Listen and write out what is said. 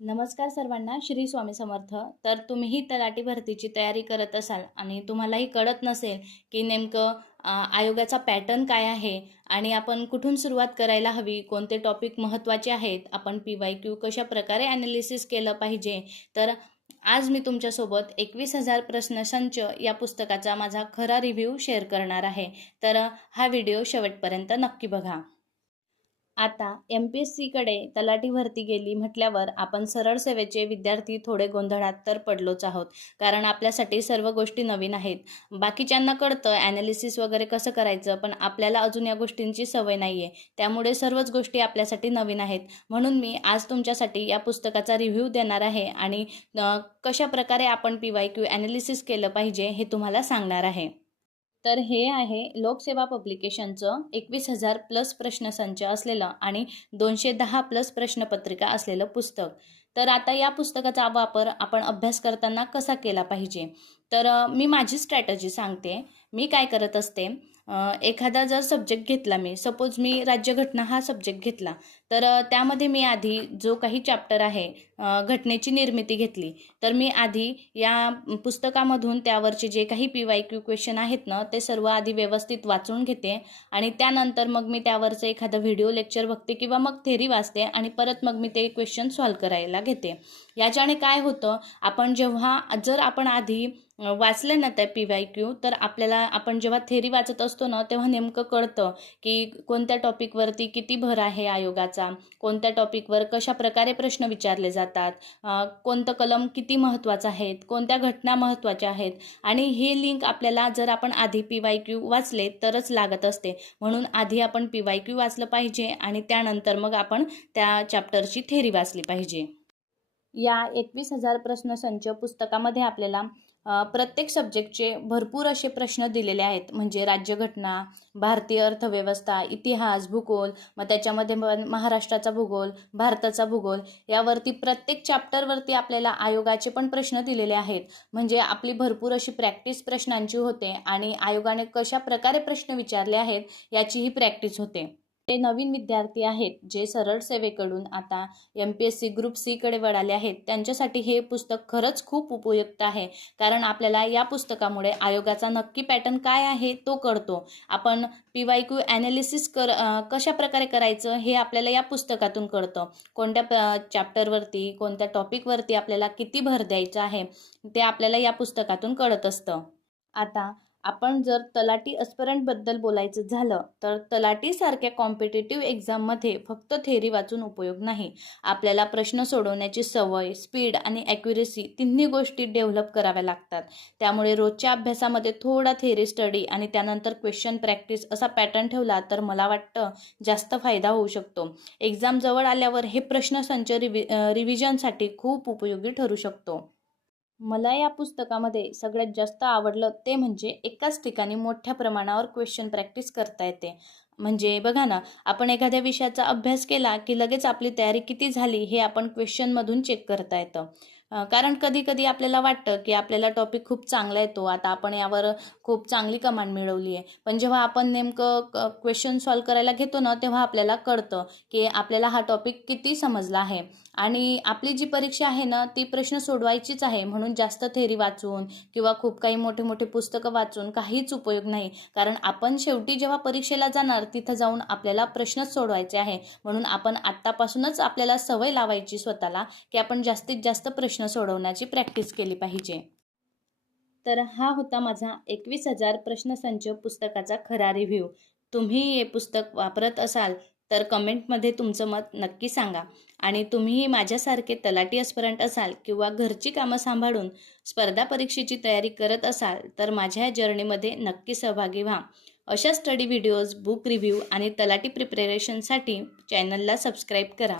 नमस्कार सर्वांना, श्री स्वामी समर्थ. तर तुम्हीही तलाठी भरतीची तयारी करत असाल आणि तुम्हालाही कळत नसेल की नेमकं आयोगाचा पॅटर्न काय आहे आणि आपण कुठून सुरुवात करायला हवी, कोणते टॉपिक महत्त्वाचे आहेत, आपण PYQ कशा प्रकारे ॲनालिसिस केलं पाहिजे. तर आज मी तुमच्यासोबत 21,000 प्रश्नसंच या पुस्तकाचा माझा खरा रिव्ह्यू शेअर करणार आहे. तर हा व्हिडिओ शेवटपर्यंत नक्की बघा. आता MPSCकडे तलाठी भरती गेली म्हटल्यावर आपण सरळ सेवेचे विद्यार्थी थोडे गोंधळात तर पडलोच आहोत. कारण आपल्यासाठी सर्व गोष्टी नवीन आहेत. बाकीच्यांना कळतं ॲनालिसिस वगैरे कसं करायचं, पण आपल्याला अजून या गोष्टींची सवय नाही आहे. त्यामुळे सर्वच गोष्टी आपल्यासाठी नवीन आहेत. म्हणून मी आज तुमच्यासाठी या पुस्तकाचा रिव्ह्यू देणार आहे आणि कशाप्रकारे आपण PYQ ॲनालिसिस केलं पाहिजे हे तुम्हाला सांगणार आहे. तर हे आहे लोकसेवा पब्लिकेशनचं 21,000 प्लस प्रश्नसंच असलेलं आणि 210 प्लस प्रश्नपत्रिका असलेलं पुस्तक. तर आता या पुस्तकाचा वापर आपण अभ्यास करताना कसा केला पाहिजे. तर मी माझी स्ट्रॅटजी सांगते. मी काय करत असते, एखादा जर सब्जेक्ट घेतला, मी सपोज मी राज्यघटना हा सब्जेक्ट घेतला, तर त्यामध्ये मी आधी जो काही चॅप्टर आहे, घटनेची निर्मिती घेतली, तर मी आधी या पुस्तकामधून त्यावरचे जे काही PYQ क्वेश्चन आहेत ना, ते सर्व आधी व्यवस्थित वाचून घेते आणि त्यानंतर मग मी त्यावरचं एखादं व्हिडिओ लेक्चर बघते किंवा मग थेरी वाचते आणि परत मग मी ते क्वेश्चन सॉल्व करायला घेते. याच्याने काय होतं, जर आपण आधी वाचलं ना त्या PYQ, तर आपल्याला आपण जेव्हा थेरी वाचत असतो ना, तेव्हा नेमकं कळतं की कोणत्या टॉपिकवरती किती भर आहे आयोगाचा, कोणत्या टॉपिकवर कशा प्रकारे प्रश्न विचारले जातात, कोणतं कलम किती महत्त्वाचं आहेत, कोणत्या घटना महत्त्वाच्या आहेत. आणि हे लिंक आपल्याला जर आपण आधी PYQ वाचले तरच लागत असते. म्हणून आधी आपण PYQ वाचलं पाहिजे आणि त्यानंतर मग आपण त्या चॅप्टरची थेरी वाचली पाहिजे. या 21,000 प्रश्नसंच पुस्तकामध्ये आपल्याला प्रत्येक सब्जेक्टचे भरपूर असे प्रश्न दिलेले आहेत. म्हणजे राज्यघटना, भारतीय अर्थव्यवस्था, इतिहास, भूगोल, मग त्याच्यामध्ये महाराष्ट्राचा भूगोल, भारताचा भूगोल, यावरती प्रत्येक चॅप्टरवरती आपल्याला आयोगाचे पण प्रश्न दिलेले आहेत. म्हणजे आपली भरपूर अशी प्रॅक्टिस प्रश्नांची होते आणि आयोगाने कशा प्रकारे प्रश्न विचारले आहेत याचीही प्रॅक्टिस होते. ते नवीन विद्यार्थी आहेत जे सरळ सेवेकडून आता MPSC ग्रुप C कडे वळाले आहेत, त्यांच्यासाठी हे पुस्तक खरंच खूप उपयुक्त आहे. कारण आपल्याला या पुस्तकामुळे आयोगाचा नक्की पॅटर्न काय आहे तो कळतो. आपण PYQ ॲनालिसिस कशा प्रकारे करायचं हे आपल्याला या पुस्तकातून कळतं. कोणत्या चॅप्टरवरती, कोणत्या टॉपिकवरती आपल्याला किती भर द्यायचा आहे ते आपल्याला या पुस्तकातून कळत असतं. आता आपण जर तलाठी अस्पिरंटबद्दल बोलायचं झालं, तर तलाठीसारख्या कॉम्पिटिटिव्ह एक्झाममध्ये फक्त थेरी वाचून उपयोग नाही. आपल्याला प्रश्न सोडवण्याची सवय, स्पीड आणि ॲक्युरेसी तिन्ही गोष्टी डेव्हलप कराव्या लागतात. त्यामुळे रोजच्या अभ्यासामध्ये थोडा थेरी स्टडी आणि त्यानंतर क्वेश्चन प्रॅक्टिस असा पॅटर्न ठेवला तर मला वाटतं जास्त फायदा होऊ शकतो. एक्झाम जवळ आल्यावर हे प्रश्नसंच रिव्हिजनसाठी खूप उपयोगी ठरू शकतो. मला या पुस्तकामध्ये सगळ्यात जास्त आवडलं ते म्हणजे एकाच ठिकाणी मोठ्या प्रमाणावर क्वेश्चन प्रॅक्टिस करता येते. म्हणजे बघा ना, आपण एखाद्या विषयाचा अभ्यास केला की लगेच आपली तयारी किती झाली हे आपण क्वेश्चनमधून चेक करता येतं. कारण कधी-कधी आपल्याला वाटतं की आपल्याला टॉपिक खूप चांगला येतो, आता आपण यावर खूप चांगली कमांड मिळवली आहे. पण जेव्हा आपण नेमकं क्वेश्चन सॉल्व करायला घेतो ना, तेव्हा आपल्याला कळतं की आपल्याला हा टॉपिक किती समजला आहे. आणि आपली जी परीक्षा आहे ना, ती प्रश्न सोडवायचीच आहे. म्हणून जास्त थेरी वाचून किंवा खूप काही मोठे-मोठे पुस्तकं वाचून काहीच उपयोग नाही. कारण आपण शेवटी जेव्हा परीक्षेला जाणार, तिथं जाऊन आपल्याला प्रश्नच सोडवायचे आहे. म्हणून आपण आत्तापासूनच आपल्याला सवय लावायची स्वतःला की आपण जास्तीत जास्त प्रश्न सोडवण्याची प्रॅक्टिस केली पाहिजे. तर हा होता माझा 21,000 प्रश्नसंच पुस्तकाचा खरा रिव्ह्यू. तुम्ही हे पुस्तक वापरत असाल तर कमेंटमध्ये तुमचं मत नक्की सांगा. आणि तुम्हीही माझ्यासारखे तलाठी अस्पिरंट असाल किंवा घरची कामं सांभाळून स्पर्धा परीक्षेची तयारी करत असाल तर माझ्या जर्नीमध्ये नक्की सहभागी व्हा. अशा स्टडी व्हिडिओज, बुक रिव्ह्यू आणि तलाठी प्रिपरेशनसाठी चॅनलला सबस्क्राईब करा.